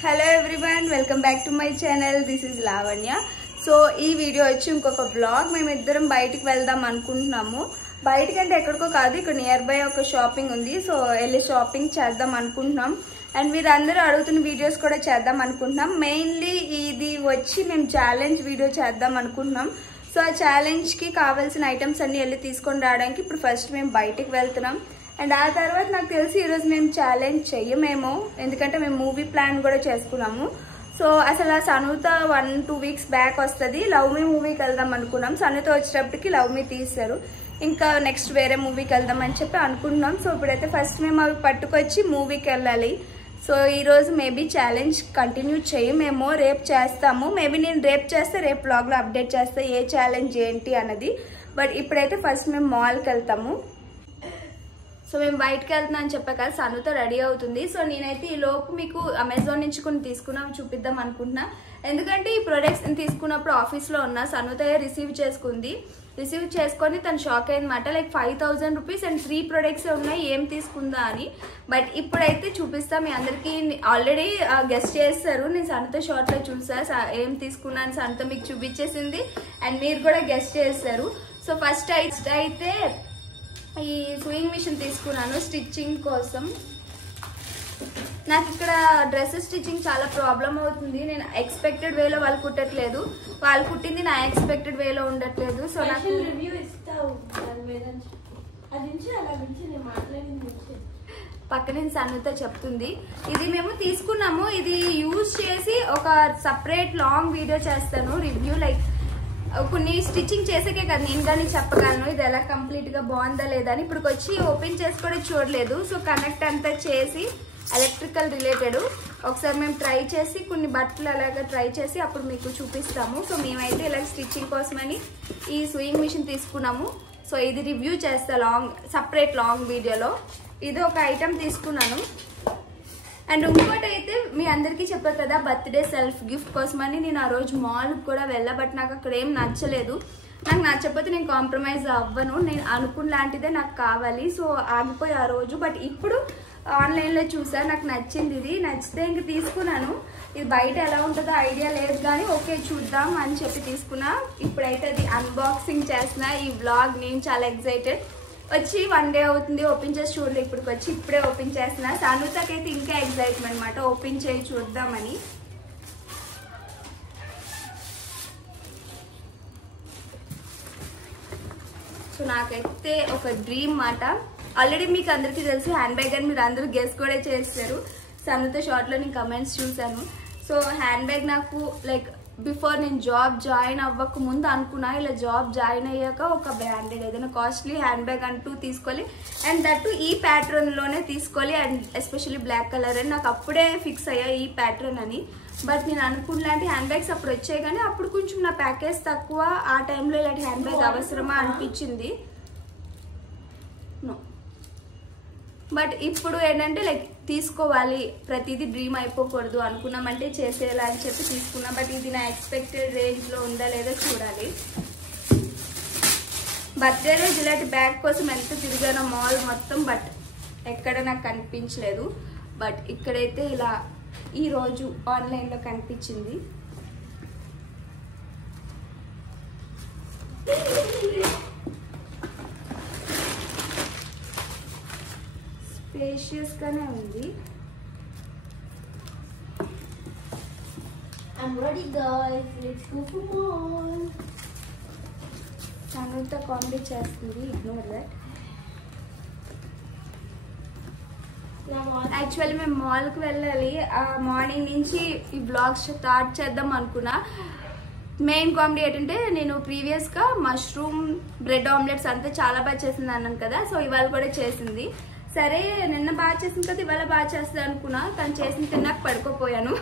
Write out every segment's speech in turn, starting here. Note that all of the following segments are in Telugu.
Hello everyone, welcome back to my channel. This is Lavanya. So ఈ వీడియో వచ్చి ఇంకొక బ్లాగ్. మేమిద్దరం బయటికి వెళ్దాం అనుకుంటున్నాము. బయటికి అంటే ఎక్కడికో కాదు, ఇక్కడ నియర్ బై ఒక షాపింగ్ ఉంది. సో వెళ్ళి షాపింగ్ చేద్దాం అనుకుంటున్నాం. అండ్ మీరు అందరూ అడుగుతున్న వీడియోస్ కూడా చేద్దాం అనుకుంటున్నాం. మెయిన్లీ ఇది వచ్చి మేము ఛాలెంజ్ వీడియో చేద్దాం అనుకుంటున్నాం. సో ఆ ఛాలెంజ్కి కావాల్సిన ఐటమ్స్ అన్ని వెళ్ళి తీసుకొని రావడానికి ఇప్పుడు ఫస్ట్ మేము బయటికి వెళ్తున్నాం. అండ్ ఆ తర్వాత నాకు తెలిసి ఈరోజు మేము ఛాలెంజ్ చెయ్యమేమో, ఎందుకంటే మేము మూవీ ప్లాన్ కూడా చేసుకున్నాము. సో అసలు ఆ సనుత 1-2 వీక్స్ బ్యాక్ వస్తుంది. లవ్ మీ మూవీకి వెళ్దాం అనుకున్నాం. సనుత వచ్చేటప్పటికి లవ్ మీ తీశారు. ఇంకా నెక్స్ట్ వేరే మూవీకి వెళ్దాం అని చెప్పి అనుకుంటున్నాం. సో ఇప్పుడైతే ఫస్ట్ మేము అవి పట్టుకొచ్చి మూవీకి వెళ్ళాలి. సో ఈరోజు మేబీ ఛాలెంజ్ కంటిన్యూ చేయమేమో, రేపు చేస్తాము. మేబీ నేను రేపు చేస్తే రేపు బ్లాగ్లో అప్డేట్ చేస్తే ఏ ఛాలెంజ్ ఏంటి అన్నది. బట్ ఇప్పుడైతే ఫస్ట్ మేము మాల్కి వెళ్తాము. సో మేము బయటకు వెళ్తున్నా అని చెప్పా కదా, సనుతో రెడీ అవుతుంది. సో నేనైతే ఈ లోపు మీకు అమెజాన్ నుంచి కొన్ని తీసుకున్నాం చూపిద్దాం అనుకుంటున్నా. ఎందుకంటే ఈ ప్రొడక్ట్స్ తీసుకున్నప్పుడు ఆఫీస్లో ఉన్న సనుత రిసీవ్ చేసుకొని తను షాక్ అయిందన్నమాట. లైక్ 5000 రూపీస్ అండ్ 3 ప్రొడక్ట్స్ ఉన్నాయి, ఏం తీసుకుందా అని. బట్ ఇప్పుడైతే చూపిస్తా. మీ అందరికీ ఆల్రెడీ గెస్ట్ చేస్తారు. నేను సనుత షార్ట్లో చూసా ఏం తీసుకున్నాను. సనుత మీకు చూపించేసింది అండ్ మీరు కూడా గెస్ట్ చేస్తారు. సో ఫస్ట్ అయితే ఈ స్వింగ్ మిషన్ తీసుకున్నాను స్టిచ్చింగ్ కోసం. నాకు ఇక్కడ డ్రెస్ స్టిచ్చింగ్ చాలా ప్రాబ్లం అవుతుంది. నేను ఎక్స్పెక్టెడ్ వేలో వాళ్ళు కుట్టట్లేదు, వాళ్ళు కుట్టింది నా ఎక్స్పెక్టెడ్ వేలో ఉండట్లేదు. సో నాకు పక్కన సనుత చెప్తుంది. ఇది మేము తీసుకున్నాము. ఇది యూజ్ చేసి ఒక సపరేట్ లాంగ్ వీడియో చేస్తాను, రివ్యూ. లైక్ కొన్ని స్టిచ్చింగ్ చేసాకే కదా నేను కానీ చెప్పగలను ఇది ఎలా కంప్లీట్ గా బాగుందా లేదా అని. ఇప్పుడు వచ్చి ఓపెన్ చేసి కూడా చూడలేదు. సో కనెక్ట్ అంతా చేసి ఎలక్ట్రికల్ రిలేటెడ్ ఒకసారి మేము ట్రై చేసి కొన్ని బట్టలు అలాగా ట్రై చేసి అప్పుడు మీకు చూపిస్తాము. సో మేమైతే ఇలా స్టిచ్చింగ్ కోసమని ఈ స్వింగ్ మిషన్ తీసుకున్నాము. సో ఇది రివ్యూ చేస్తా సపరేట్ లాంగ్ వీడియోలో. ఇది ఒక ఐటమ్ తీసుకున్నాను. అండ్ ఇంకోటి అయితే మీ అందరికీ చెప్పారు కదా, బర్త్డే సెల్ఫ్ గిఫ్ట్ కోసమని నేను ఆ రోజు మాల్కి కూడా వెళ్ళా. బట్ నాకు అక్కడ ఏం నచ్చలేదు. నాకు నచ్చకపోతే నేను కాంప్రమైజ్ అవ్వను. నేను అనుకున్న లాంటిదే నాకు కావాలి. సో ఆగిపోయి ఆ రోజు. బట్ ఇప్పుడు ఆన్లైన్లో చూసా, నాకు నచ్చింది. ఇది నచ్చితే ఇంక తీసుకున్నాను. ఇది బయట ఎలా ఉంటుందో ఐడియా లేదు కానీ ఓకే చూద్దాం అని చెప్పి తీసుకున్నా. ఇప్పుడైతే అది అన్బాక్సింగ్ చేస్తున్నా. ఈ వ్లాగ్ నేను చాలా ఎక్సైటెడ్. వచ్చి 1 డే అవుతుంది ఓపెన్ చేసి చూడలేదు. ఇప్పటికి వచ్చి ఇప్పుడే ఓపెన్ చేస్తున్నా. సనుతకైతే ఇంకా ఎక్సైట్మెంట్ అనమాట, ఓపెన్ చేసి చూద్దామని. సో నాకైతే ఒక డ్రీమ్ మాట. ఆల్రెడీ మీకు అందరికీ తెలుసు హ్యాండ్ బ్యాగ్ అని, మీరు అందరూ గెస్ కూడా చేస్తారు. సనుత షార్ట్లో నేను కమెంట్స్ చూశాను. సో హ్యాండ్ బ్యాగ్ నాకు లైక్ బిఫోర్ నేను జాబ్ జాయిన్ అవ్వక ముందు అనుకున్నా, ఇలా జాబ్ జాయిన్ అయ్యాక ఒక బ్రాండెడ్ ఏదైనా కాస్ట్లీ హ్యాండ్ బ్యాగ్ అంటూ తీసుకోవాలి. అండ్ దట్టు ఈ ప్యాటర్న్లోనే తీసుకోవాలి. అండ్ ఎస్పెషల్లీ బ్లాక్ కలర్ అని నాకు అప్పుడే ఫిక్స్ అయ్యా ఈ ప్యాటర్న్ అని. బట్ నేను అనుకున్నలాంటి హ్యాండ్ బ్యాగ్స్ అప్పుడు వచ్చాయి కానీ అప్పుడు కొంచెం నా ప్యాకేజ్ తక్కువ. ఆ టైంలో ఇలాంటి హ్యాండ్ బ్యాగ్ అవసరమా అనిపించింది. బట్ ఇప్పుడు ఏంటంటే లైక్ తీసుకోవాలి, ప్రతిదీ డ్రీమ్ అయిపోకూడదు, అనుకున్నామంటే చేసేయాలి అని చెప్పి తీసుకున్నా. బట్ ఇది నా ఎక్స్పెక్టెడ్ రేంజ్లో ఉందా లేదా చూడాలి. బర్త్డే రోజు ఇలాంటి బ్యాగ్ కోసం ఎంత తిరిగానో మాల్ మొత్తం, బట్ ఎక్కడ నాకు కనిపించలేదు. బట్ ఇక్కడైతే ఇలా ఈరోజు ఆన్లైన్లో కనిపించింది. స్పేషియస్ గానే ఉంది. I'm ready guys, let's go for mall. Sanutha comedy చేస్తుంది, ఇగ్నోర్ దట్. యాక్చువల్లీ మేము మాల్కి వెళ్ళాలి. మార్నింగ్ నుంచి ఈ బ్లాగ్ స్టార్ట్ చేద్దాం అనుకున్నా. మెయిన్ కామెడీ ఏంటంటే నేను ప్రీవియస్గా మష్రూమ్ బ్రెడ్ ఆమ్లెట్స్ అంతా చాలా బాగా చేసింది అన్నాను కదా. సో ఇవాళ కూడా చేసింది. సరే నిన్న బాగా చేసింది కదా, ఇవాళ బాగా చేస్తుంది అనుకున్నా. తను చేసిన తిన్నాక పడుకోపోయాను.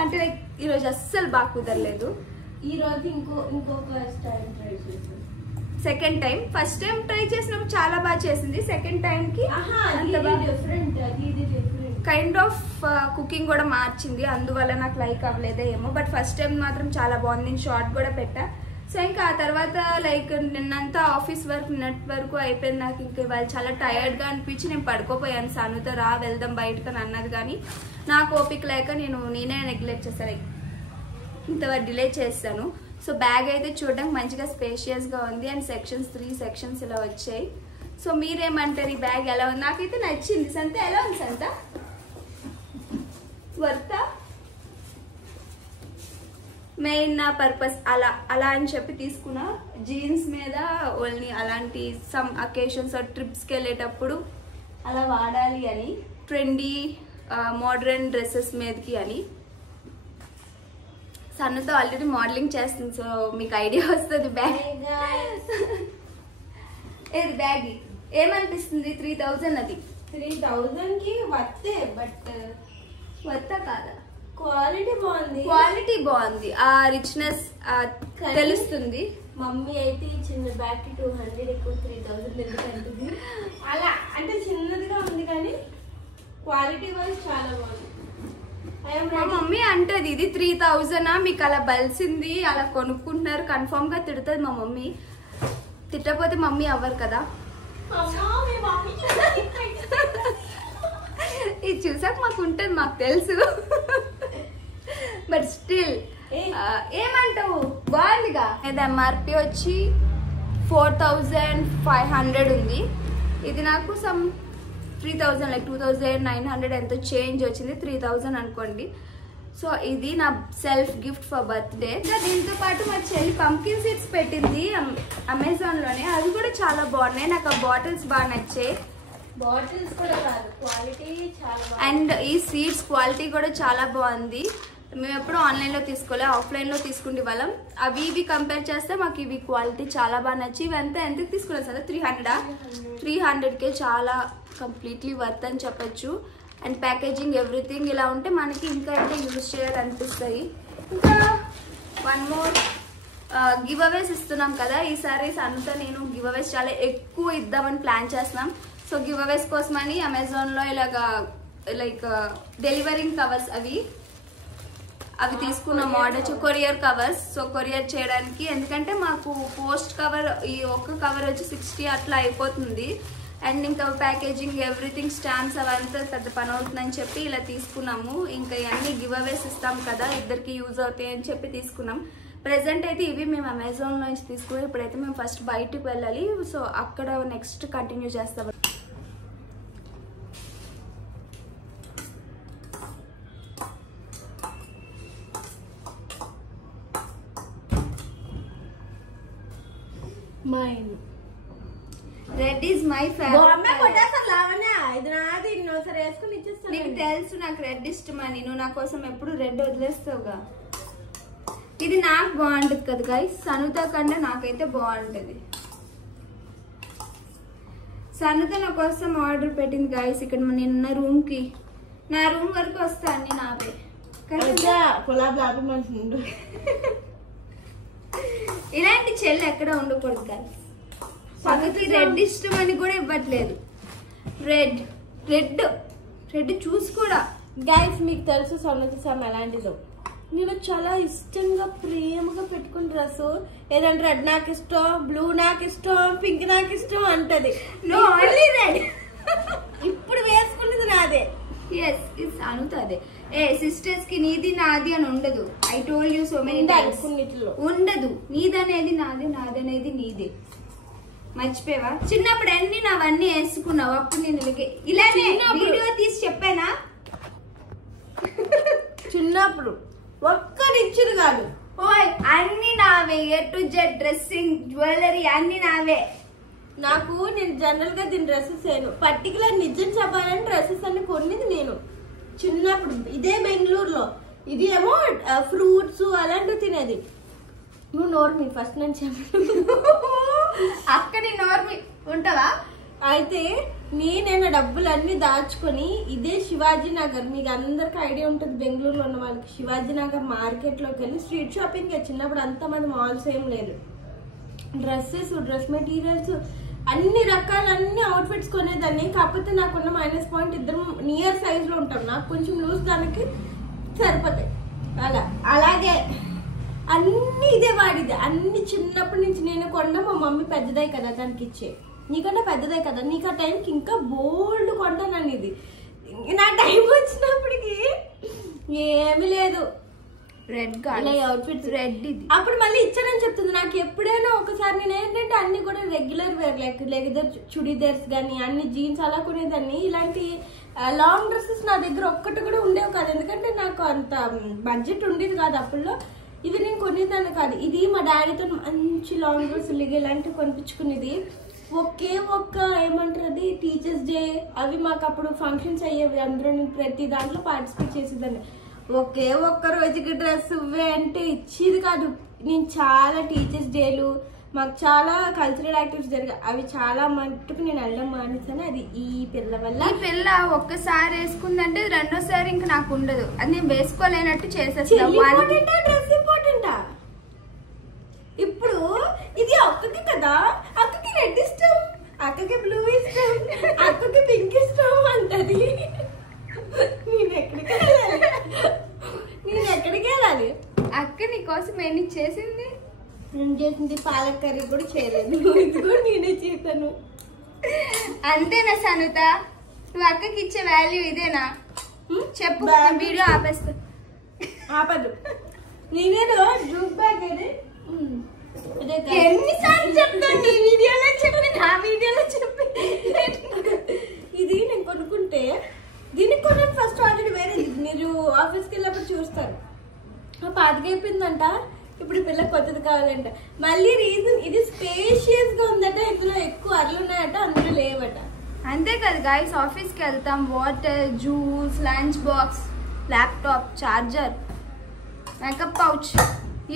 అంటే లైక్ ఈరోజు అస్సలు బాగా కుదరలేదు. ఈరోజు ఇంకొక స్టైల్ ట్రై చేసాను. Second time. First time try చేసినప్పుడు చాలా బాగా చేసింది. సెకండ్ టైంకి కైండ్ ఆఫ్ కుకింగ్ కూడా మార్చింది. అందువల్ల నాకు లైక్ అవ్వలేదో ఏమో. బట్ ఫస్ట్ టైం మాత్రం చాలా బాగుంది. నేను షార్ట్ కూడా పెట్టా. సో ఇంకా ఆ తర్వాత లైక్ నిన్నంతా ఆఫీస్ వర్క్ వరకు అయిపోయింది. నాకు ఇంకా వాళ్ళు చాలా టైర్డ్గా అనిపించి నేను పడుకోపోయాను. సనుతో రా వెళ్దాం బయటకు అని అన్నది, కానీ నాకు ఓపిక లేక నేనే నెగ్లెక్ట్ చేస్తాను, లైక్ ఇంత డిలే చేస్తాను. సో బ్యాగ్ అయితే చూడడానికి మంచిగా స్పేషియస్గా ఉంది అండ్ సెక్షన్స్ 3 సెక్షన్స్ ఇలా వచ్చాయి. సో మీరేమంటారు ఈ బ్యాగ్ ఎలా ఉంది? నాకైతే నచ్చింది. సంత ఎలా ఉంది సంత? వర్తా? మెయిన్ నా పర్పస్ అలా అని చెప్పి తీసుకున్నా. జీన్స్ మీద ఓన్లీ అలాంటి సమ్ అకేషన్స్ ట్రిప్స్కి వెళ్ళేటప్పుడు అలా వాడాలి అని, ట్రెండీ మోడర్న్ డ్రెస్సెస్ మీదకి అని. సన్నుతో ఆల్రెడీ మోడలింగ్ చేస్తుంది, సో మీకు ఐడియా వస్తుంది. బ్యాగ్ ఏది బ్యాగ్ ఏమనిపిస్తుంది? 3000 అది. 3000కి వర్తే, బట్ వర్తా కాదా? క్వాలిటీ బాగుంది. క్వాలిటీ బాగుంది, ఆ రిచ్నెస్ తెలుస్తుంది. మమ్మీ అయితే చిన్న బ్యాగ్ కి 200 ఎక్కువ 3000 ఎందుకంటుంది. అలా అంటే చిన్నదిగా ఉంది కానీ క్వాలిటీ వైజ్ చాలా బాగుంది. మా మమ్మీ అంటది ఇది 3000 మీకు అలా బలిసింది, అలా కొనుక్కుంటున్నారు, కన్ఫర్మ్ గా తిడుతుంది మా మమ్మీ. తిట్టపోతే మమ్మీ అవ్వరు కదా. ఇది చూసాక మాకు ఉంటుంది, మాకు తెలుసు. బట్ స్టిల్ ఏమంటావు? బాగుందిగా. ఇది ఎంఆర్పి వచ్చి 4500 ఉంది. ఇది నాకు సమ్ 3000 లైక్ 2900 ఎంతో చేంజ్ వచ్చింది, 3000 అనుకోండి. సో ఇది నా సెల్ఫ్ గిఫ్ట్ ఫర్ బర్త్డే. దీంతో పాటు మా చెల్లి పంకిన్ సీడ్స్ పెట్టింది అమెజాన్ లోనే, అవి కూడా చాలా బాగున్నాయి. నాకు ఆ బాటిల్స్ బాగా నచ్చాయి. బాటిల్స్ కూడా కాదు, క్వాలిటీ చాలా బాగుంది. అండ్ ఈ సీడ్స్ క్వాలిటీ కూడా చాలా బాగుంది. మేము ఎప్పుడు ఆన్లైన్లో తీసుకోలే, ఆఫ్లైన్లో తీసుకుంటే వాళ్ళం. అవి ఇవి కంపేర్ చేస్తే మాకు ఇవి క్వాలిటీ చాలా బాగా నచ్చి. ఇవంతా ఎందుకు తీసుకున్నాం సార్? 300కే చాలా కంప్లీట్లీ వర్త్ అని చెప్పచ్చు. అండ్ ప్యాకేజింగ్ ఎవ్రీథింగ్ ఇలా ఉంటే మనకి ఇంకా అయితే యూజ్ చేయాలనిపిస్తాయి. ఇంకా 1 మోర్ గివ్ అవేస్ ఇస్తున్నాం కదా ఈసారి. సన్నుతో నేను గివ్ అవేస్ చాలా ఎక్కువ ఇద్దామని ప్లాన్ చేస్తున్నాం. సో గివ్ అవేస్ కోసమని అమెజాన్లో ఇలాగా లైక్ డెలివరింగ్ కవర్స్ అవి తీసుకున్నాం order, courier covers. So courier చేయడానికి, ఎందుకంటే మాకు పోస్ట్ కవర్ ఈ ఒక్క కవర్ వచ్చి 60 అట్లా అయిపోతుంది. అండ్ ఇంకా ప్యాకేజింగ్ ఎవ్రీథింగ్ స్టాంప్స్ అవంతా పెద్ద పని అవుతుందని చెప్పి ఇలా తీసుకున్నాము. ఇంకా ఇవన్నీ గివ్ అవేస్ ఇస్తాం కదా, ఇద్దరికి యూజ్ అవుతాయి అని చెప్పి తీసుకున్నాం. ప్రెసెంట్ అయితే ఇవి మేము అమెజాన్ నుంచి తీసుకున్నాం. ఇప్పుడైతే మేము ఫస్ట్ బయటకు వెళ్ళాలి, సో అక్కడ నెక్స్ట్ కంటిన్యూ చేస్తాం. Red is my favourite. నీకు తెలుసు నాకు రెడ్ ఇష్టమని, నువ్వు నా కోసం ఎప్పుడు రెడ్ వదిలేస్తావుగా. ఇది నాకు బాగుంటది కదా గైస్, సనుత కన్నా నాకైతే బాగుంటది. సనుత నా కోసం ఆర్డర్ పెట్టింది గైస్. ఇక్కడ నిన్న రూమ్ కి, నా రూమ్ వరకు వస్తా అన్ని నావే. ఇలాంటి చెల్లి ఎక్కడ ఉండకూడదు గైస్. సనుకి రెడ్ ఇష్టం అని కూడా ఇవ్వట్లేదు. రెడ్ రెడ్ రెడ్ చూసి కూడా గైస్ మీకు తెలుసు సొన్నతి సమ్ ఎలాంటిదో. నేను చాలా ఇష్టంగా ప్రేమగా పెట్టుకున్న డ్రెస్ ఏదంటే రెడ్ నాకు ఇష్టం, బ్లూ నాకు ఇష్టం, పింక్ నాకు ఇష్టం అంటది. No only red. ఇప్పుడు వేసుకున్నది నాదే. Yes it's అనుతదే. సిస్టర్స్ కి నీది నాది అని ఉండదు. I told you so many times. ఉండదు, నీదనేది నాది, నాదనేది నీదే. మర్చిపోయావా? చిన్నప్పుడు అన్ని నావన్నీ వేసుకున్నావు. అప్పుడు నేను ఇలానే వీడియో తీసి చెప్పానా? చిన్నప్పుడు ఒక్కరిచ్చుడు కాదు, ఓయ్ అన్ని నావే. A to Z dressing, jewellery అన్ని నావే. నాకు నేను జనరల్ గా దీని డ్రెస్సెస్ వేయను. పర్టికులర్ నిజం చెప్పాలని డ్రెస్సెస్ అన్ని కొన్నిది నేను చిన్నప్పుడు. ఇదే బెంగళూరులో. ఇది ఏమో ఫ్రూట్స్ అలాంటివి తినేది. నువ్వు నోర్మి ఫస్ట్ నుంచి అక్కడి నోర్మి ఉంటావా? అయితే నేనైనా డబ్బులన్నీ దాచుకొని ఇదే శివాజీ నగర్, మీకు అందరికి ఐడియా ఉంటుంది బెంగళూరులో ఉన్న వాళ్ళకి, శివాజీ నగర్ మార్కెట్ లోకి వెళ్ళి స్ట్రీట్ షాపింగ్. చిన్నప్పుడు అంతమంది మాల్స్ ఏం లేదు. డ్రెస్సెస్, డ్రెస్ మెటీరియల్స్, అన్ని రకాల అన్ని అవుట్ఫిట్స్ కొనేదాన్ని. కాకపోతే నాకున్న మైనస్ పాయింట్, ఇద్దరు నియర్ సైజ్ లో ఉంటాం. నాకు కొంచెం లూజ్, దానికి సరిపోతాయి. అలాగే అన్ని ఇదే వాడిది. అన్ని చిన్నప్పటి నుంచి నేను కొండ, మా మమ్మీ పెద్దదే కదా దానికి ఇచ్చే, నీకన్నా పెద్దదే కదా, నీకు ఆ టైంకి ఇంకా బోల్డ్ కొంటాను ఇది. నా టైం వచ్చినప్పటికి ఏమీ లేదు. రెడ్ అవుట్ఫిట్స్ రెడ్ ఇది. అప్పుడు మళ్ళీ ఇచ్చానని చెప్తుంది. నాకు ఎప్పుడైనా ఒకసారి నేను ఏంటంటే అన్ని కూడా రెగ్యులర్ వేర్ లెదర్ చుడీదార్స్ కానీ అన్ని జీన్స్ అలా కొనేదాన్ని. ఇలాంటి లాంగ్ డ్రెస్సెస్ నా దగ్గర ఒక్కటి కూడా ఉండేవి కాదు, ఎందుకంటే నాకు అంత బడ్జెట్ ఉండేది కాదు అప్పుల్లో. ఇవి నేను కొనేదాన్ని కాదు. ఇది మా డాడీతో మంచి లాంగ్ డ్రెస్సులు ఇలాంటివి కొనిపించుకునేది. ఒకే ఒక్క ఏమంటారు అది టీచర్స్ డే అవి మాకు అప్పుడు ఫంక్షన్స్ అయ్యేవి, అందరూ నేను ప్రతి దాంట్లో పార్టిసిపేట్ చేసేదాన్ని. ఒకే ఒక్క రోజుకి డ్రెస్ ఇవ్వే అంటే ఇచ్చేది కాదు. నేను చాలా టీచర్స్ డేలు, మాకు చాలా కల్చరల్ యాక్టివిటీస్ జరిగాయి, అవి చాలా మట్టుకు నేను వెళ్ళడం మానేసాను. అది ఈ పిల్ల వల్ల. ఈ పిల్ల ఒక్కసారి వేసుకుందంటే రెండోసారి ఇంకా నాకు ఉండదు, అది నేను వేసుకోలేనట్టు చేసేస్తాను. డ్రెస్ ఇంపార్టెంటా? ఇప్పుడు ఇది అక్కకి కదా, అక్కకి రెడ్ ఇష్టం, అక్కకి బ్లూ ఇష్టం, అక్కకి పింక్ ఇష్టం అంటది. నేను ఎక్కడికి వెళ్ళాలి? అక్క నీ కోసం ఎన్ని చేసింది? నేను చేసింది పాలక్ కర్రీ కూడా చేయలేదు, ఇది కూడా నేనే చేశాను. అంతేనా సనుత? నువ్వు అక్కకి ఇచ్చే వాల్యూ ఇదేనా? చెప్పు, వీడియో ఆపేస్తా. ఆపదు. నేనేదో జూక్ బ్యాగ్ ఎన్నిసార్లు చెప్తాను? నీ వీడియోలో చెప్పి నా వీడియోలో చెప్పి. ఇది నేను కొనుక్కుంటే దీనికి కొన్నాను ఫస్ట్ ఆల్రెడీ వేరే, మీరు ఆఫీస్కి వెళ్ళినప్పుడు చూస్తారు. పాతకైపోయిందంట, ఇప్పుడు పిల్ల కొత్తది కావాలంట. మళ్ళీ రీజన్ ఇది స్పేషియస్ గా ఉందట, ఇందులో ఎక్కువ అర్లు ఉన్నాయట, అందులో లేవట. అంతే కదా గాయస్, ఆఫీస్కి వెళ్తాం, water, juice, lunch box, laptop, charger, makeup pouch,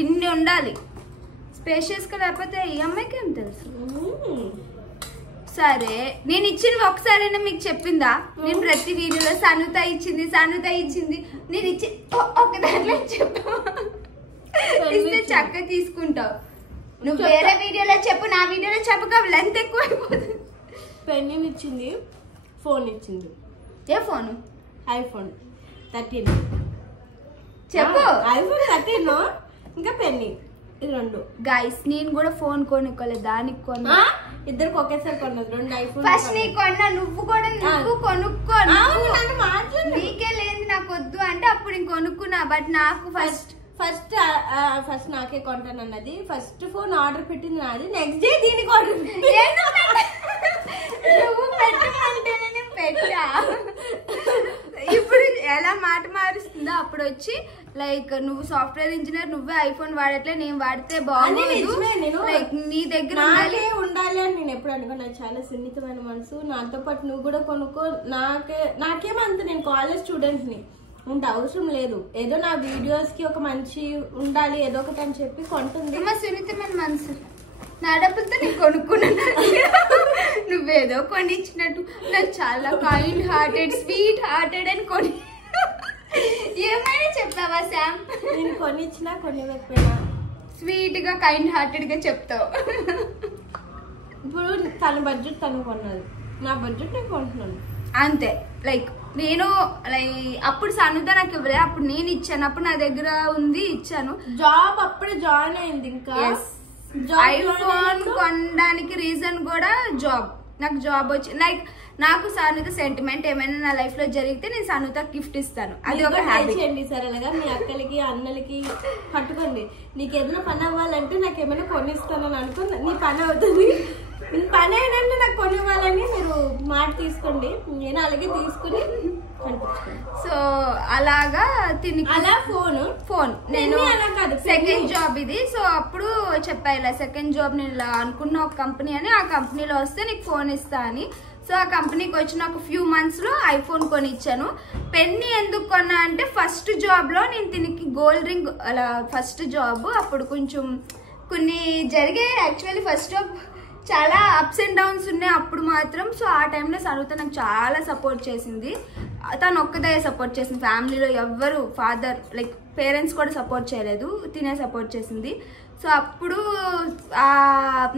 ఇన్ని ఉండాలి. స్పేషియస్గా లేకపోతే ఈ అమ్మాయికి ఏం తెలుసు? సరే, నేను ఇచ్చినవి ఒకసారైనా మీకు చెప్పిందా? నేను ప్రతి వీడియోలో సనుత ఇచ్చింది, సనుత ఇచ్చింది, నేను ఇచ్చి ఒక దాంట్లో చెప్పా ఇస్తే చక్క తీసుకుంటావు. నువ్వు వేరే వీడియోలో చెప్పు, నా వీడియోలో చెప్పక లెంత్ ఎక్కువ అయిపోతుంది. పెన్ ఇచ్చింది, ఫోన్ ఇచ్చింది. ఏ ఫోను? ఐఫోన్ 13. చెప్పు. ఐఫోన్ 13 ఇంకా పెన్ని, ఇది రెండు. గైస్ నేను కూడా ఫోన్ కొనుక్కోలేదు, దానికి కొన్నా. ఇద్దరికి ఒకేసారి కొన్నది, రెండు ఐఫోన్. ఫస్ట్ నీ కొన్నా, నువ్వు కూడా నువ్వు కొనుక్కో. నీకే లేదు నాకు వద్దు అంటే అప్పుడు నేను కొనుక్కున్నా. బట్ నాకు ఫస్ట్ నాకే కొంటాను అన్నది. ఫస్ట్ ఫోన్ ఆర్డర్ పెట్టింది నాది, నెక్స్ట్ డే దీనికి ఆర్డర్ పెట్టా. ఇప్పుడు ఎలా మాట మారుస్తుందో అప్పుడు వచ్చి లైక్ నువ్వు సాఫ్ట్వేర్ ఇంజనీర్, నువ్వే ఐఫోన్ వాడట్లే, నేను వాడితే బాగుండదు, లైక్ నీ దగ్గర ఉండాలి అని నేను ఎప్పుడు అనుకో. నాకు చాలా సున్నితమైన మనసు, నాతో పాటు నువ్వు కూడా కొనుక్కో. నాకేమంత, నేను కాలేజ్ స్టూడెంట్స్ ని ఉంటే అవసరం లేదు, ఏదో నా వీడియోస్ కి ఒక మంచి ఉండాలి ఏదో ఒకటి అని చెప్పి కొంటుంది. మా సున్నితమైన మనసు, నా డబ్బులతో నేను కొనుక్కున్నాను, నువ్వేదో కొనిచ్చినట్టు. నాకు చాలా కైండ్ హార్టెడ్, స్వీట్ హార్టెడ్ అని కొని ఏమైనా చెప్పావా శామ్? నేను కొనిచ్చినా కొనివ్వకపోయినా స్వీట్ గా కైండ్ హార్టెడ్ గా చెప్తావు. ఇప్పుడు తన బడ్జెట్ తను కొన్నది, నా బడ్జెట్ నేను కొంటున్నాను అంతే. లైక్ నేను అప్పుడు సనుత నాకు ఇవ్వలే, అప్పుడు నేను ఇచ్చాను, అప్పుడు నా దగ్గర ఉంది ఇచ్చాను. జాబ్ అప్పుడే జాయిన్ అయింది. ఇంకా ఐఫోన్ కొనడానికి రీజన్ కూడా జాబ్. నాకు జాబ్ వచ్చి లైక్ నాకు సనుత సెంటిమెంట్ ఏమైనా నా లైఫ్ లో జరిగితే నేను సనుత గిఫ్ట్ ఇస్తాను, అది ఒక హ్యాబిట్. చేయండి సరళగా, మీ అక్కలకి అన్నలకి పట్టుకోండి. నీకు ఏదైనా పని అవ్వాలంటే నాకు ఏమైనా కొనిస్తానని అనుకో, నీ పని అవుతుంది. పని అయినంటే నాకు కొనివ్వాలని మీరు మాట తీసుకోండి, నేను అలాగే తీసుకుని సో అలాగా తిని అలా ఫోన్ నేను సెకండ్ జాబ్ ఇది. సో అప్పుడు చెప్పా ఇలా సెకండ్ జాబ్ నేను ఇలా అనుకున్న ఒక కంపెనీ అని, ఆ కంపెనీలో వస్తే నీకు ఫోన్ ఇస్తా అని. సో ఆ కంపెనీకి వచ్చిన ఒక ఫ్యూ మంత్స్ లో ఐఫోన్ కొని ఇచ్చాను. పెన్ని ఎందుకు కొన్నా అంటే ఫస్ట్ జాబ్ లో నేను దీనికి గోల్డ్ రింగ్, అలా ఫస్ట్ జాబ్ అప్పుడు కొంచెం కొన్ని జరిగాయి. యాక్చువల్లీ ఫస్ట్ జాబ్ చాలా అప్స్ అండ్ డౌన్స్ ఉన్నాయి అప్పుడు మాత్రం. సో ఆ టైంలో సనుత నాకు చాలా సపోర్ట్ చేసింది. తను ఒక్కదే సపోర్ట్ చేసింది, ఫ్యామిలీలో ఎవ్వరు ఫాదర్ లైక్ పేరెంట్స్ కూడా సపోర్ట్ చేయలేదు, తినే సపోర్ట్ చేసింది. సో అప్పుడు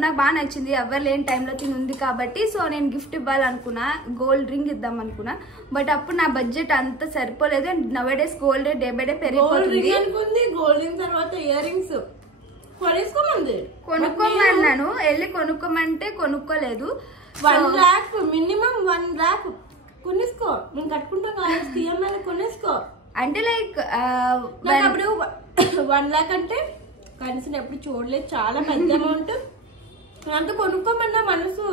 నాకు బాగా నచ్చింది, ఎవరు లేని టైంలో తిని ఉంది కాబట్టి. సో నేను గిఫ్ట్ ఇవ్వాలనుకున్నా, గోల్డ్ రింగ్ ఇద్దాం అనుకున్నా. బట్ అప్పుడు నా బడ్జెట్ అంత సరిపోలేదు. And now days gold day by day పెరిగిపోతుంది. గోల్డ్ రింగ్ తర్వాత ఇయర్ రింగ్స్ కొనుక్కోమన్నాను, వెళ్ళి కొనుక్కోమంటే కొనుక్కోలేదు. 1 lakh మినిమం 1 lakh కొనేసుకో, నేను కట్టుకుంటాం కాలేజ్ ఈఎంఐ కొనేసుకో. అంటే లైక్ అప్పుడు 1 lakh అంటే కనీసం ఎప్పుడు చూడలేదు, చాలా పెద్ద అమౌంట్. అంత కొనుక్కోమన్నా మనసు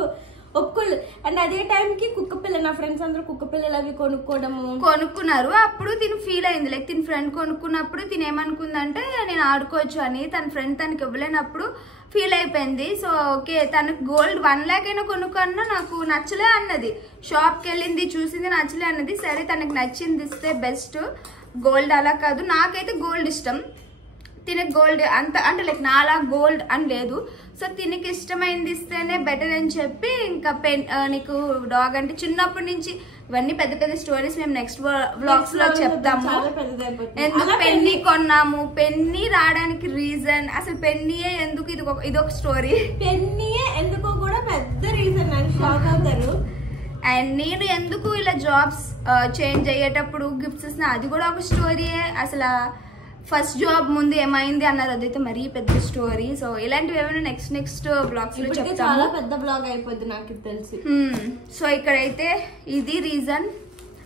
ఒప్పుకోలేదు. అండ్ అదే టైంకి కుక్క పిల్ల, నా ఫ్రెండ్స్ అందరూ కుక్క పిల్లలు అవి కొనుక్కున్నారు. అప్పుడు తిను ఫీల్ అయింది, లైక్ తిని ఫ్రెండ్ కొనుక్కున్నప్పుడు తిని ఏమనుకుందంటే నేను ఆడుకోవచ్చు అని. తన ఫ్రెండ్ తనకి ఇవ్వలేనప్పుడు ఫీల్ అయిపోయింది. సో ఓకే తనకు గోల్డ్ 1 lakh అయినా కొనుక్కున్నా నాకు నచ్చలే అన్నది. షాప్కి వెళ్ళింది, చూసింది, నచ్చలే అన్నది. సరే తనకు నచ్చింది ఇస్తే బెస్ట్, గోల్డ్ అలా కాదు. నాకైతే గోల్డ్ ఇష్టం, తినకి గోల్డ్ అంత అంటే లైక్ నాలా గోల్డ్ అని లేదు. సో తినకి ఇష్టమైంది ఇస్తేనే బెటర్ అని చెప్పి ఇంకా నీకు డాగ్ అంటే చిన్నప్పటి నుంచి ఇవన్నీ పెద్ద పెద్ద స్టోరీస్ మేము నెక్స్ట్ వ్లాగ్స్ లో చెప్తాము. ఎందుకు పెన్ని కొన్నాము, పెన్ని రావడానికి రీజన్, అసలు పెన్నీయే ఎందుకు, ఇదొక స్టోరీ. పెన్నీయే ఎందుకో కూడా పెద్ద రీజన్ అని షాక్ అవుతారు. అండ్ నేను ఎందుకు ఇలా జాబ్స్ చేంజ్ అయ్యేటప్పుడు గిఫ్ట్స్ ఇస్తున్నా, అది కూడా ఒక స్టోరీయే. అసలు ఫస్ట్ జాబ్ ముందు ఏమైంది అన్నది అదైతే మరీ పెద్ద స్టోరీ. సో ఇలాంటివి ఏమైనా నెక్స్ట్ బ్లాగ్స్ లో చెప్తాము. చాలా పెద్ద బ్లాగ్ అయిపోద్ది నాకు తెలిసి. సో ఇక్కడైతే ఇది రీజన్.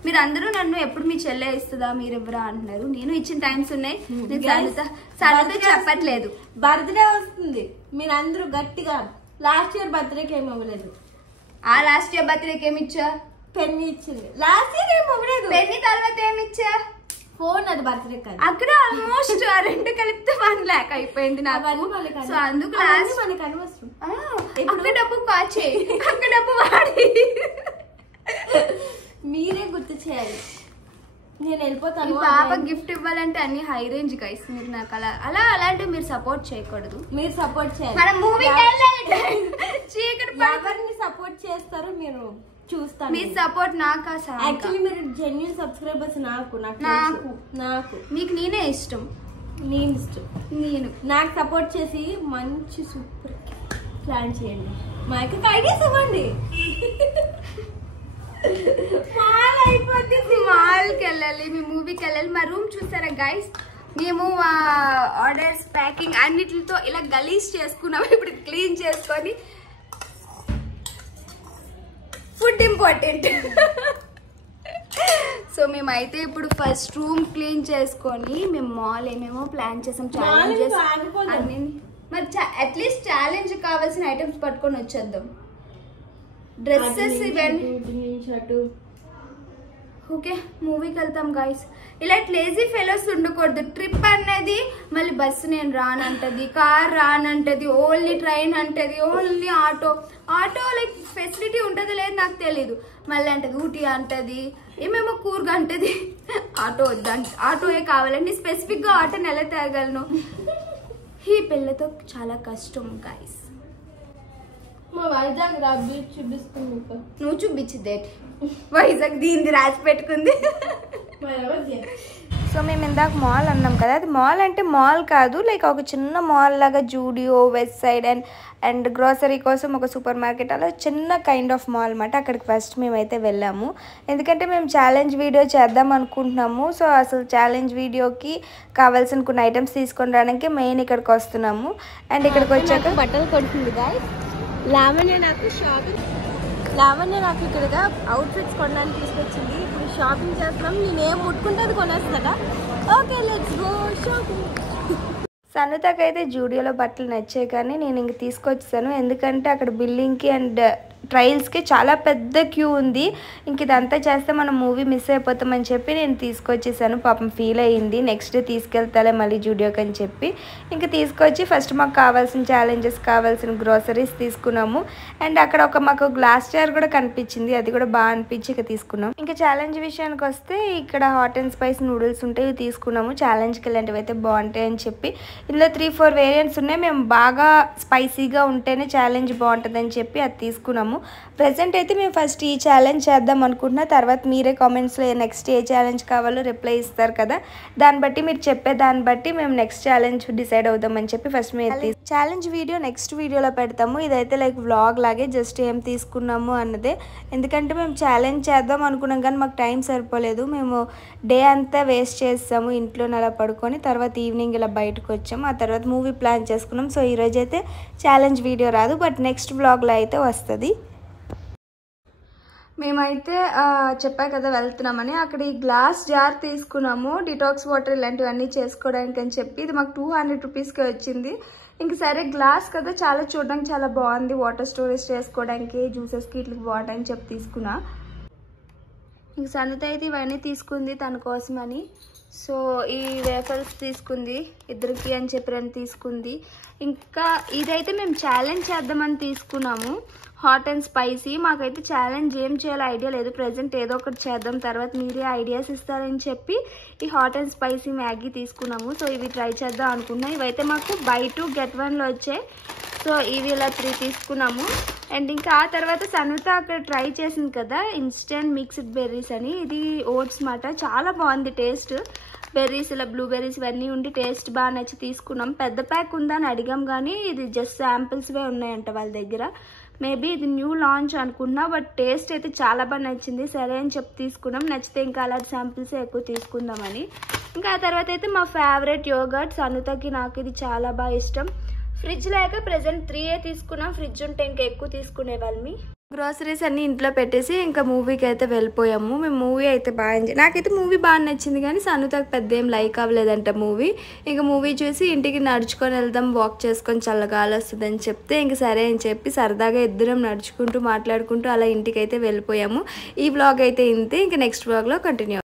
మీరు అందరూ నన్ను ఎప్పుడు మీ చెల్లె ఇస్తుందా మీరు ఎవరా అంటున్నారు. నేను ఇచ్చిన టైమ్స్ ఉన్నాయి, సరదా చెప్పట్లేదు. బర్త్డే వస్తుంది, మీరు అందరూ గట్టిగా. లాస్ట్ ఇయర్ బర్త్డేకి ఏమి ఇవ్వలేదు. ఆ లాస్ట్ ఇయర్ బర్త్డేకి ఏమి ఇచ్చా? పెన్ని ఇచ్చింది. లాస్ట్ ఇయర్ ఏమి ఇవ్వలేదు. పెన్ని తర్వాత ఏమి ఇచ్చా? ఫోన్. అది బర్త్డే కాదు. అక్కడ ఆల్మోస్ట్ 2 కలిపితే 1 lakh అయిపోయింది నాకు. సో అందుకు లాస్ట్ మనకి అనవసరం. అక్కడ డబ్బు కాచే, అక్కడ డబ్బు వాడి మీరే గుర్తు చేయాలి. నేను వెళ్ళిపోతాను. పాప గిఫ్ట్ ఇవ్వాలంటే అన్ని హై రేంజ్ గైస్. మీరు నాకు అలాంటివి మీరు సపోర్ట్ చేయకూడదు. మీరు సపోర్ట్ చేయాలి. మనం మూవీకి వెళ్ళాలి, చీకటి ఎవరిని సపోర్ట్ చేస్తారో మీరు చూస్తాను. మీ సపోర్ట్ నాకు యాక్చువల్లీ మీరు జెన్యూన్ సబ్స్క్రైబర్స్. నాకు మీకు నేనే ఇష్టం. నేను ఇష్టం. నాకు సపోర్ట్ చేసి మంచి సూపర్ ప్లాన్ చేయండి. మా యొక్క ఐడియాస్ ఇవ్వండి. మాల్కి వెళ్ళాలి, మీ మూవీకి వెళ్ళాలి. మా రూమ్ చూసారా గైస్, మేము ఆర్డర్స్ ప్యాకింగ్ అన్నిటితో ఇలా గలీజ్ చేసుకున్నాము. ఇప్పుడు క్లీన్ చేసుకొని ఫుడ్ ఇంపార్టెంట్. సో మేమైతే ఇప్పుడు ఫస్ట్ రూమ్ క్లీన్ చేసుకొని మేము మాల్ ఏమేమో ప్లాన్ చేసాం, ఛాలెంజెస్ అన్ని. మరి అట్లీస్ట్ ఛాలెంజ్ కావాల్సిన ఐటమ్స్ పట్టుకొని వచ్చేద్దాం. డ్రెస్సెస్ ఇవన్నీ. ఓకే మూవీకి వెళ్తాం గైస్. ఇలా లేజీ ఫెలోస్ ఉండకూడదు. ట్రిప్ అనేది మళ్ళీ బస్సు నేను రానంటది, కార్ రానంటది, ఓన్లీ ట్రైన్ అంటది, ఓన్లీ ఆటో లైక్ ఫెసిలిటీ ఉంటుంది లేదు నాకు తెలీదు. మళ్ళీ అంటది ఊటీ అంటది, ఏమేమో కూర్గా అంటది. ఆటో వద్దంట, ఆటోయే కావాలండి. స్పెసిఫిక్గా ఆటోని ఎలా తేగలను? ఈ పిల్లతో చాలా కష్టం గైస్. మా వైజాగ్ బీచ్ చూపిస్తుంది. నువ్వు చూపించిద్దేటి వైజాగ్ దీన్ని రాసి పెట్టుకుంది. సో మేము ఇందాక మాల్ అన్నాం కదా, అది మాల్ అంటే మాల్ కాదు, లైక్ ఒక చిన్న మాల్ లాగా. Zudio, west side and grocery కోసం ఒక సూపర్ మార్కెట్, అలా చిన్న కైండ్ ఆఫ్ మాల్ అనమాట. అక్కడికి ఫస్ట్ మేమైతే వెళ్ళాము, ఎందుకంటే మేము ఛాలెంజ్ వీడియో చేద్దాం అనుకుంటున్నాము. సో అసలు ఛాలెంజ్ వీడియోకి కావాల్సిన కొన్ని ఐటమ్స్ తీసుకొని రావడానికి మెయిన్ ఇక్కడికి వస్తున్నాము. అండ్ ఇక్కడికి వచ్చాక బట్టలు కొంటుంది గాయ్. లావణ్య నాకు ఇక్కడగా అవుట్ఫిట్స్ కొనడానికి తీసుకొచ్చింది. ఇప్పుడు షాపింగ్ చేస్తున్నాం. నేనేం ముట్టుకుంటే అది కొనేస్తాడా. Okay let's go shopping. సనుతకైతే జూడియోలో బట్టలు నచ్చాయి కానీ నేను ఇంక తీసుకొచ్చాను, ఎందుకంటే అక్కడ బిల్లింగ్కి అండ్ ట్రయల్స్కి చాలా పెద్ద క్యూ ఉంది. ఇంక ఇదంతా చేస్తే మనం మూవీ మిస్ అయిపోతామని చెప్పి నేను తీసుకొచ్చేసాను. పాపం ఫీల్ అయ్యింది. నెక్స్ట్ డే తీసుకెళ్తాలే మళ్ళీ జూడియోకి అని చెప్పి ఇంక తీసుకొచ్చి ఫస్ట్ మాకు కావాల్సిన ఛాలెంజెస్ కావాల్సిన గ్రోసరీస్ తీసుకున్నాము. అండ్ అక్కడ ఒక మాకు గ్లాస్ జార్ కూడా కనిపించింది, అది కూడా బాగా అనిపించి ఇక తీసుకున్నాం. ఇంకా ఛాలెంజ్ విషయానికి వస్తే ఇక్కడ హాట్ అండ్ స్పైస్ నూడిల్స్ ఉంటాయి, ఇవి తీసుకున్నాము. ఛాలెంజ్కి ఇలాంటివి అయితే బాగుంటాయి అని చెప్పి ఇందులో 3-4 వేరియంట్స్ ఉన్నాయి. మేము బాగా స్పైసీగా ఉంటేనే ఛాలెంజ్ బాగుంటుందని చెప్పి అది తీసుకున్నాము. ప్రజెంట్ అయితే మేము ఫస్ట్ ఈ ఛాలెంజ్ చేద్దాం అనుకుంటున్నా. తర్వాత మీరే కామెంట్స్లో నెక్స్ట్ ఏ ఛాలెంజ్ కావాలో రిప్లై ఇస్తారు కదా, దాన్ని బట్టి మీరు చెప్పే దాన్ని బట్టి మేము నెక్స్ట్ ఛాలెంజ్ డిసైడ్ అవుదామని చెప్పి ఫస్ట్ మేము ఛాలెంజ్ వీడియో నెక్స్ట్ వీడియోలో పెడతాము. ఇదైతే లైక్ వ్లాగ్ లాగే జస్ట్ ఏం తీసుకున్నాము అన్నదే. ఎందుకంటే మేము ఛాలెంజ్ చేద్దాం అనుకున్నాం కానీ మాకు టైం సరిపోలేదు. మేము డే అంతా వేస్ట్ చేస్తాము ఇంట్లో అలా పడుకొని, తర్వాత ఈవినింగ్ ఇలా బయటకు వచ్చాము. ఆ తర్వాత మూవీ ప్లాన్ చేసుకున్నాం. సో ఈరోజు అయితే ఛాలెంజ్ వీడియో రాదు, బట్ నెక్స్ట్ వ్లాగ్లో అయితే వస్తుంది. మేమైతే చెప్పా కదా వెళ్తున్నామని, అక్కడ ఈ గ్లాస్ జార్ తీసుకున్నాము డిటాక్స్ వాటర్ ఇలాంటివన్నీ చేసుకోవడానికి అని చెప్పి. ఇది మాకు 200 రూపీస్కి వచ్చింది. ఇంక సరే గ్లాస్ కదా చాలా చూడడానికి చాలా బాగుంది, వాటర్ స్టోరేజ్ చేసుకోవడానికి జ్యూసెస్కి ఇట్లకి వాటర్ అని చెప్పి తీసుకున్నా. ఇంక సన్నత అయితే ఇవన్నీ తీసుకుంది తన కోసమని. సో ఈ వేఫర్స్ తీసుకుంది ఇద్దరికి అని చెప్పి తీసుకుంది. ఇంకా ఇదైతే మేము ఛాలెంజ్ చేద్దామని తీసుకున్నాము, హాట్ అండ్ స్పైసీ. మాకైతే ఛాలెంజ్ ఏం చేయాలో ఐడియా లేదు. ప్రజెంట్ ఏదో ఒకటి చేద్దాం, తర్వాత మీరే ఐడియాస్ ఇస్తారని చెప్పి ఈ హాట్ అండ్ స్పైసీ మ్యాగీ తీసుకున్నాము. సో ఇవి ట్రై చేద్దాం అనుకున్నాం. ఇవైతే మాకు బై 2 get 1లో వచ్చాయి. సో ఇవి ఇలా 3 తీసుకున్నాము. అండ్ ఇంకా ఆ తర్వాత సన్విత అక్కడ ట్రై చేసింది కదా ఇన్స్టెంట్ మిక్స్డ్ బెర్రీస్ అని, ఇది ఓట్స్ మాట, చాలా బాగుంది టేస్ట్. బెర్రీస్ ఇలా బ్లూబెర్రీస్ ఇవన్నీ ఉండి టేస్ట్ బాగా నచ్చి తీసుకున్నాం. పెద్ద ప్యాక్ ఉందా అని అడిగాం కానీ ఇది జస్ట్ శాంపిల్స్వే ఉన్నాయంట వాళ్ళ దగ్గర. మేబీ ఇది న్యూ లాంచ్ అనుకున్నా, బట్ టేస్ట్ అయితే చాలా బాగా నచ్చింది. సరే అని చెప్పి తీసుకున్నాం. నచ్చితే ఇంకా అలాంటి శాంపిల్సే ఎక్కువ తీసుకుందామని. ఇంకా ఆ తర్వాత అయితే మా ఫేవరెట్ యోగర్ట్ సన్వితకి నాకు ఇది చాలా బాగా ఇష్టం. ఫ్రిడ్జ్ లేక ప్రెజెంట్ 3 తీసుకున్నాం, ఫ్రిడ్జ్ ఉంటే ఇంకా ఎక్కువ తీసుకునే వాళ్ళమి. గ్రోసరీస్ అన్నీ ఇంట్లో పెట్టేసి ఇంకా మూవీకి అయితే వెళ్ళిపోయాము. మేము మూవీ అయితే బాగా ఎంజాయ్, నాకైతే మూవీ బాగా నచ్చింది కానీ సన్వితకు పెద్ద ఏం లైక్ అవ్వలేదంట మూవీ. ఇంకా మూవీ చూసి ఇంటికి నడుచుకొని వెళ్దాం, వాక్ చేసుకొని చల్లగాలి వస్తుందని చెప్తే ఇంక సరే అని చెప్పి సరదాగా ఇద్దరం నడుచుకుంటూ మాట్లాడుకుంటూ అలా ఇంటికి అయితే వెళ్ళిపోయాము. ఈ వ్లాగ్ అయితే ఇంతే. ఇంకా నెక్స్ట్ వ్లాగ్లో కంటిన్యూ.